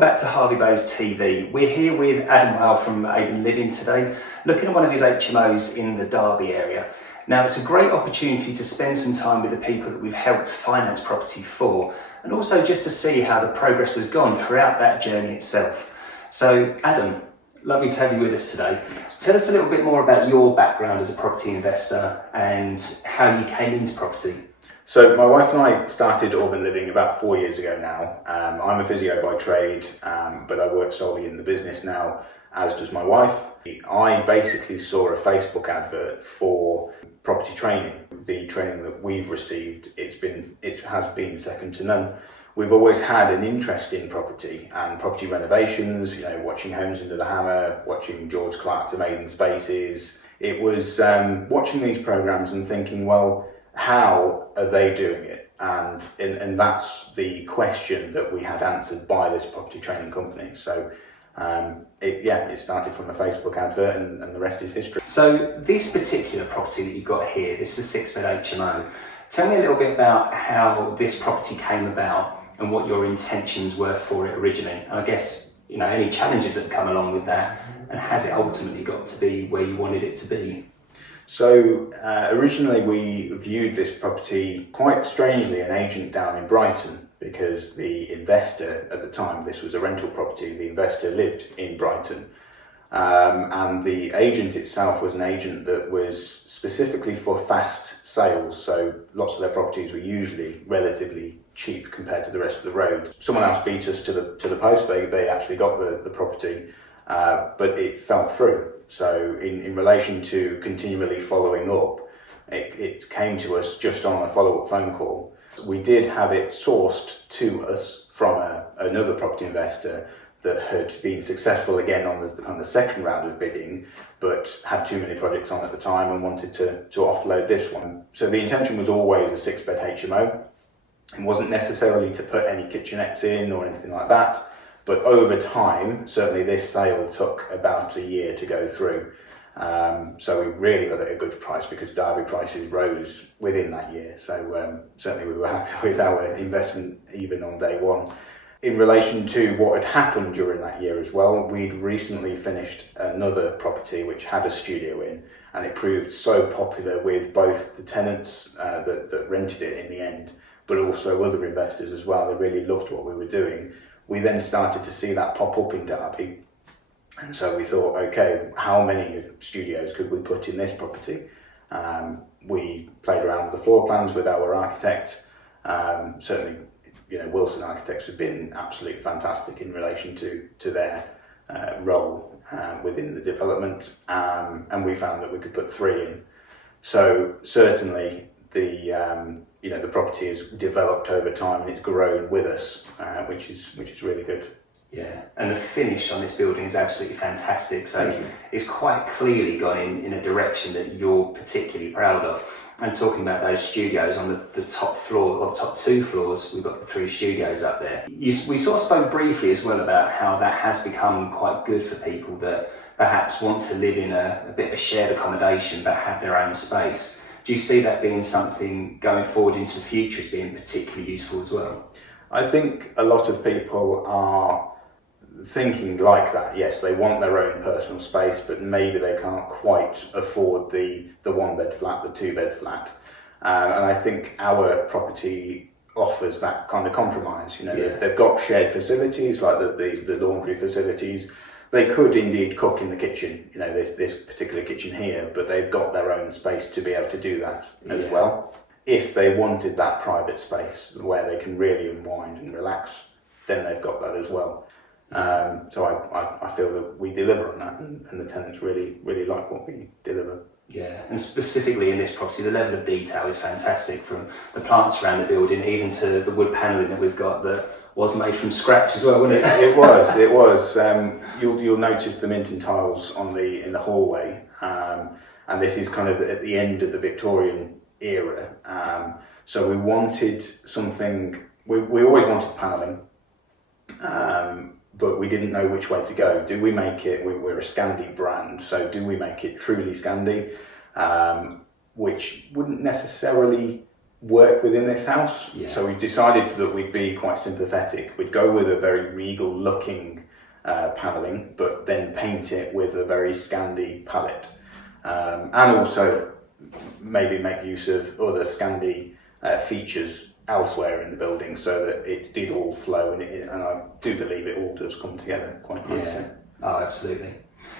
Welcome back to Harvey Bowes TV. We're here with Adam Wale from Åben Living today, looking at one of his HMOs in the Derby area. Now, it's a great opportunity to spend some time with the people that we've helped finance property for, and also just to see how the progress has gone throughout that journey itself. So, Adam, lovely to have you with us today. Tell us a little bit more about your background as a property investor and how you came into property. So my wife and I started Åben Living about 4 years ago now. I'm a physio by trade, but I work solely in the business now, as does my wife. I basically saw a Facebook advert for property training. The training that we've received, it has been second to none. We've always had an interest in property and property renovations, watching Homes Under the Hammer, watching George Clark's Amazing Spaces. It was watching these programs and thinking, well, how are they doing it? And that's the question that we had answered by this property training company. So it started from a Facebook advert and the rest is history. So this particular property that you've got here, this is a 6-bed HMO. Tell me a little bit about how this property came about and what your intentions were for it originally. And I guess, any challenges that have come along with that, and has it ultimately got to be where you wanted it to be? So originally we viewed this property quite strangely, an agent down in Brighton, because the investor at the time, this was a rental property, the investor lived in Brighton. And the agent itself was an agent that was specifically for fast sales. So lots of their properties were usually relatively cheap compared to the rest of the road. Someone else beat us to the post. They actually got the property, but it fell through. So in relation to continually following up, it came to us just on a follow-up phone call. We did have it sourced to us from another property investor that had been successful again on the second round of bidding, but had too many projects on at the time and wanted to offload this one. So the intention was always a 6-bed HMO. It wasn't necessarily to put any kitchenettes in or anything like that. But over time, certainly this sale took about a year to go through. So we really got it at a good price because Derby prices rose within that year. So certainly we were happy with our investment even on day one. In relation to what had happened during that year as well, we'd recently finished another property which had a studio in, and it proved so popular with both the tenants that rented it in the end, but also other investors as well. They really loved what we were doing. We then started to see that pop up in Derby, and so we thought, okay, how many studios could we put in this property? We played around with the floor plans with our architect. Certainly, Wilson Architects have been absolutely fantastic in relation to their role within the development, and we found that we could put 3 in. So certainly the property has developed over time and it's grown with us, which is really good. Yeah, and the finish on this building is absolutely fantastic. So it's quite clearly gone in a direction that you're particularly proud of. And talking about those studios on the top floor, or top 2 floors, we've got the 3 studios up there. We sort of spoke briefly as well about how that has become quite good for people that perhaps want to live in a bit of shared accommodation but have their own space. Do you see that being something going forward into the future as being particularly useful as well? I think a lot of people are thinking like that. Yes, they want their own personal space, but maybe they can't quite afford the 1-bed flat, the 2-bed flat. And I think our property offers that kind of compromise. They've got shared facilities like the laundry facilities. They could indeed cook in the kitchen, this particular kitchen here, but they've got their own space to be able to do that as well. If they wanted that private space where they can really unwind and relax, then they've got that as well. So I feel that we deliver on that, and the tenants really, really like what we deliver. Yeah, and specifically in this property, the level of detail is fantastic, from the plants around the building, even to the wood panelling that we've got that was made from scratch as well, wasn't it? It was. You'll notice the Minton tiles in the hallway, and this is kind of at the end of the Victorian era. So we wanted something. We always wanted panelling, but we didn't know which way to go. Do we make it? We're a Scandi brand, so do we make it truly Scandi, which wouldn't necessarily work within this house. Yeah. So we decided that we'd be quite sympathetic. We'd go with a very regal looking panelling, but then paint it with a very Scandi palette, and also maybe make use of other Scandi features elsewhere in the building, so that it did all flow, and I do believe it all does come together quite nicely. Yeah. Oh, absolutely.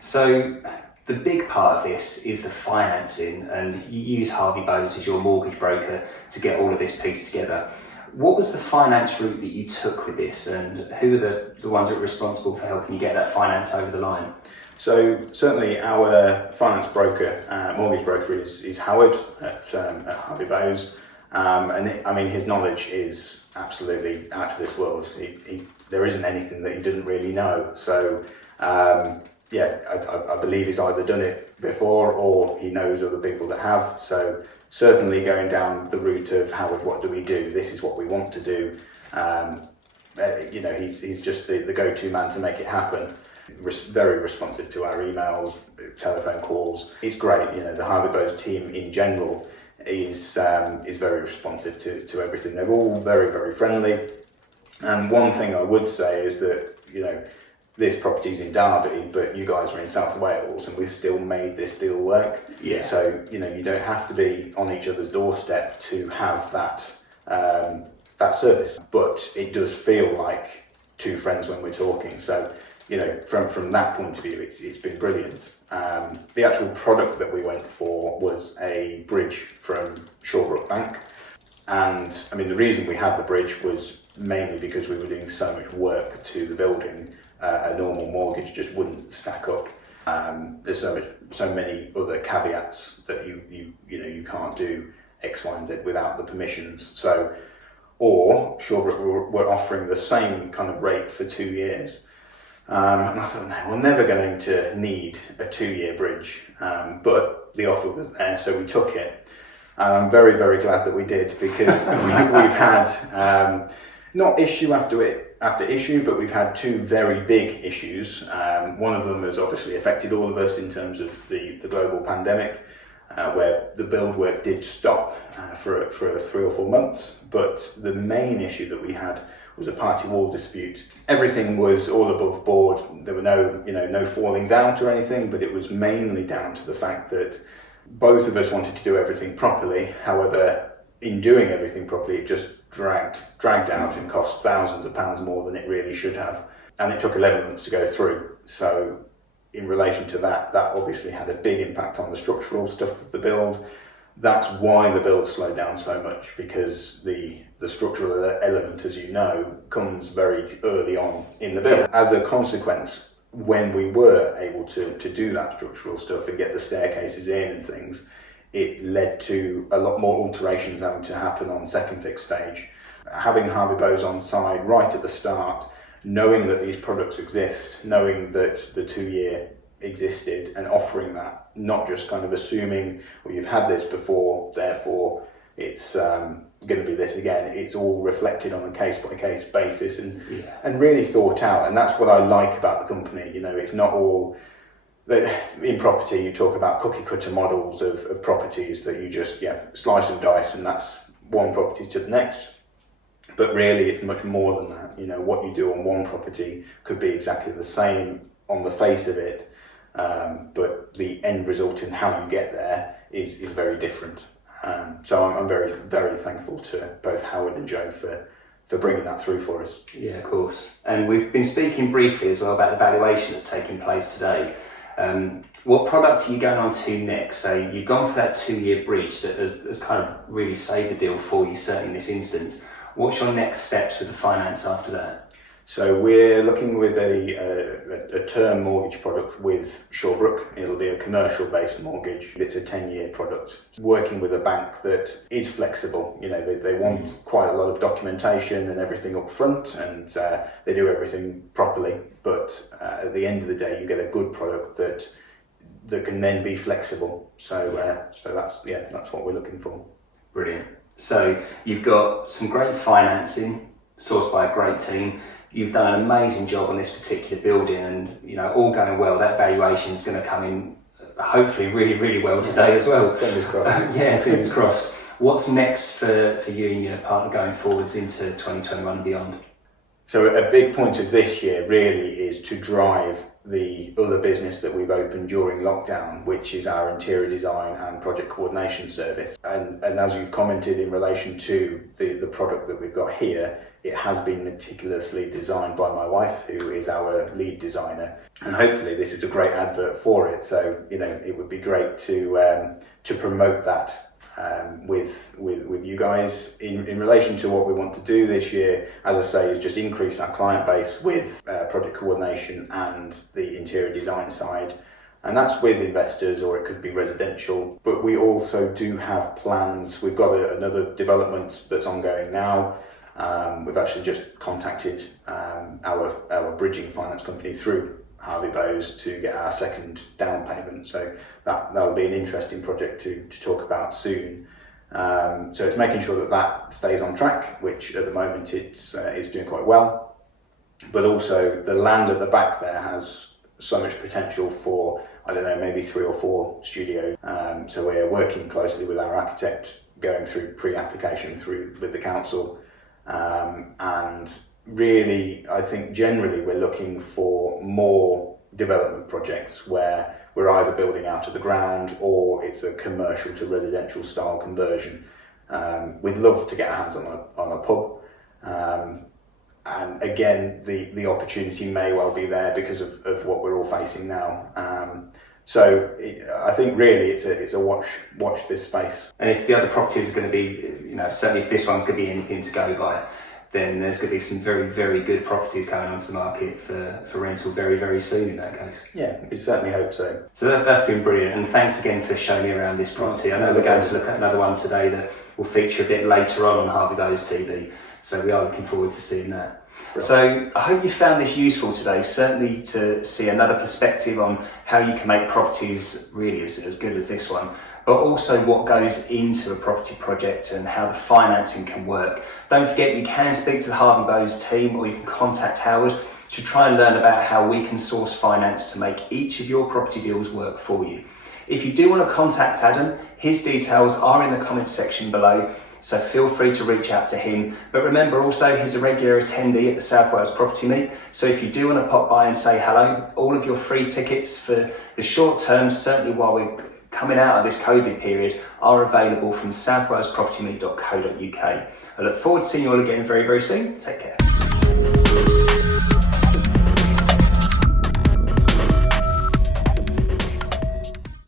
So the big part of this is the financing, and you use Harvey Bowes as your mortgage broker to get all of this piece together. What was the finance route that you took with this, and who are the ones that were responsible for helping you get that finance over the line? So certainly our finance broker, mortgage broker is Howard at Harvey Bowes, and his knowledge is absolutely out of this world. There isn't anything that he didn't really know. So I believe he's either done it before or he knows other people that have. So certainly going down the route of Howard, what do we do? This is what we want to do. He's just the go-to man to make it happen. Very responsive to our emails, telephone calls. It's great. The Harvey Bowes team in general is very responsive to everything. They're all very, very friendly. And one thing I would say is that, this property's in Derby, but you guys are in South Wales, and we've still made this deal work. Yeah. So, you don't have to be on each other's doorstep to have that service. But it does feel like two friends when we're talking. So, from that point of view, it's been brilliant. The actual product that we went for was a bridge from Shawbrook Bank. And the reason we had the bridge was mainly because we were doing so much work to the building. A normal mortgage just wouldn't stack up. There's so many other caveats that you can't do X, Y, and Z without the permissions. So, or Shawbrook were offering the same kind of rate for 2 years. And I thought, no, we're never going to need a 2-year bridge. But the offer was there, so we took it. And I'm very, very glad that we did, because we've had not issue after issue, but we've had 2 very big issues. One of them has obviously affected all of us in terms of the global pandemic, where the build work did stop for 3 or 4 months. But the main issue that we had was a party wall dispute. Everything was all above board. There were no fallings out or anything, but it was mainly down to the fact that both of us wanted to do everything properly. However, in doing everything properly, it just dragged out and cost thousands of pounds more than it really should have. And it took 11 months to go through. So in relation to that obviously had a big impact on the structural stuff of the build. That's why the build slowed down so much, because the structural element, as you know, comes very early on in the build. As a consequence, when we were able to do that structural stuff and get the staircases in and things, it led to a lot more alterations having to happen on second fix stage. Having Harvey Bowes on side right at the start, knowing that these products exist, knowing that the 2-year existed, and offering that, not just kind of assuming, well, you've had this before, therefore it's going to be this again. It's all reflected on a case-by-case basis and really thought out. And that's what I like about the company. It's not all... In property, you talk about cookie cutter models of properties that you just slice and dice, and that's one property to the next. But really, it's much more than that. What you do on one property could be exactly the same on the face of it, but the end result in how you get there is very different. So I'm very, very thankful to both Howard and Joe for bringing that through for us. Yeah, of course. And we've been speaking briefly as well about the valuation that's taking place today. What product are you going on to next? So you've gone for that 2-year bridge that has kind of really saved the deal for you, certainly in this instance. What's your next steps with the finance after that? So we're looking with a term mortgage product with Shawbrook. It'll be a commercial-based mortgage. It's a 10-year product. Working with a bank that is flexible. They want quite a lot of documentation and everything up front, and they do everything properly. But at the end of the day, you get a good product that can then be flexible. So that's what we're looking for. Brilliant. So you've got some great financing sourced by a great team. You've done an amazing job on this particular building, and all going well. That valuation is going to come in hopefully really, really well today as well. Fingers crossed. Yeah, fingers crossed. What's next for you and your partner going forwards into 2021 and beyond? So a big point of this year really is to drive the other business that we've opened during lockdown, which is our interior design and project coordination service. And as you've commented in relation to the product that we've got here, it has been meticulously designed by my wife, who is our lead designer. And hopefully this is a great advert for it. So, it would be great to promote that with you guys in relation to what we want to do this year. As I say, is just increase our client base with project coordination and the interior design side, and that's with investors, or it could be residential. But we also do have plans. We've got another development that's ongoing now. We've actually just contacted our bridging finance company through Harvey Bowes to get our second down payment, so that'll be an interesting project to talk about soon. So it's making sure that stays on track, which at the moment it's doing quite well, but also the land at the back there has so much potential for, I don't know, maybe 3 or 4 studios. So we're working closely with our architect, going through pre-application with the council, and really, I think generally we're looking for more development projects where we're either building out of the ground or it's a commercial to residential style conversion. We'd love to get our hands on a pub, and again, the opportunity may well be there because of what we're all facing now. So I think really it's a watch this space. And if the other properties are going to be, certainly if this one's going to be anything to go by, then there's going to be some very, very good properties coming onto the market for rental very, very soon in that case. Yeah, we certainly hope so. So that's been brilliant, and thanks again for showing me around this property. I know we're going to look at another one today that will feature a bit later on Harvey Bowes TV, so we are looking forward to seeing that. Brilliant. So I hope you found this useful today, certainly to see another perspective on how you can make properties really as good as this one, but also what goes into a property project and how the financing can work. Don't forget, you can speak to the Harvey Bowes team, or you can contact Howard to try and learn about how we can source finance to make each of your property deals work for you. If you do want to contact Adam, his details are in the comments section below, so feel free to reach out to him. But remember also, he's a regular attendee at the South Wales Property Meet, so if you do want to pop by and say hello, all of your free tickets for the short term, certainly while we're coming out of this COVID period, are available from southwalespropertymeet.co.uk. I look forward to seeing you all again very, very soon. Take care.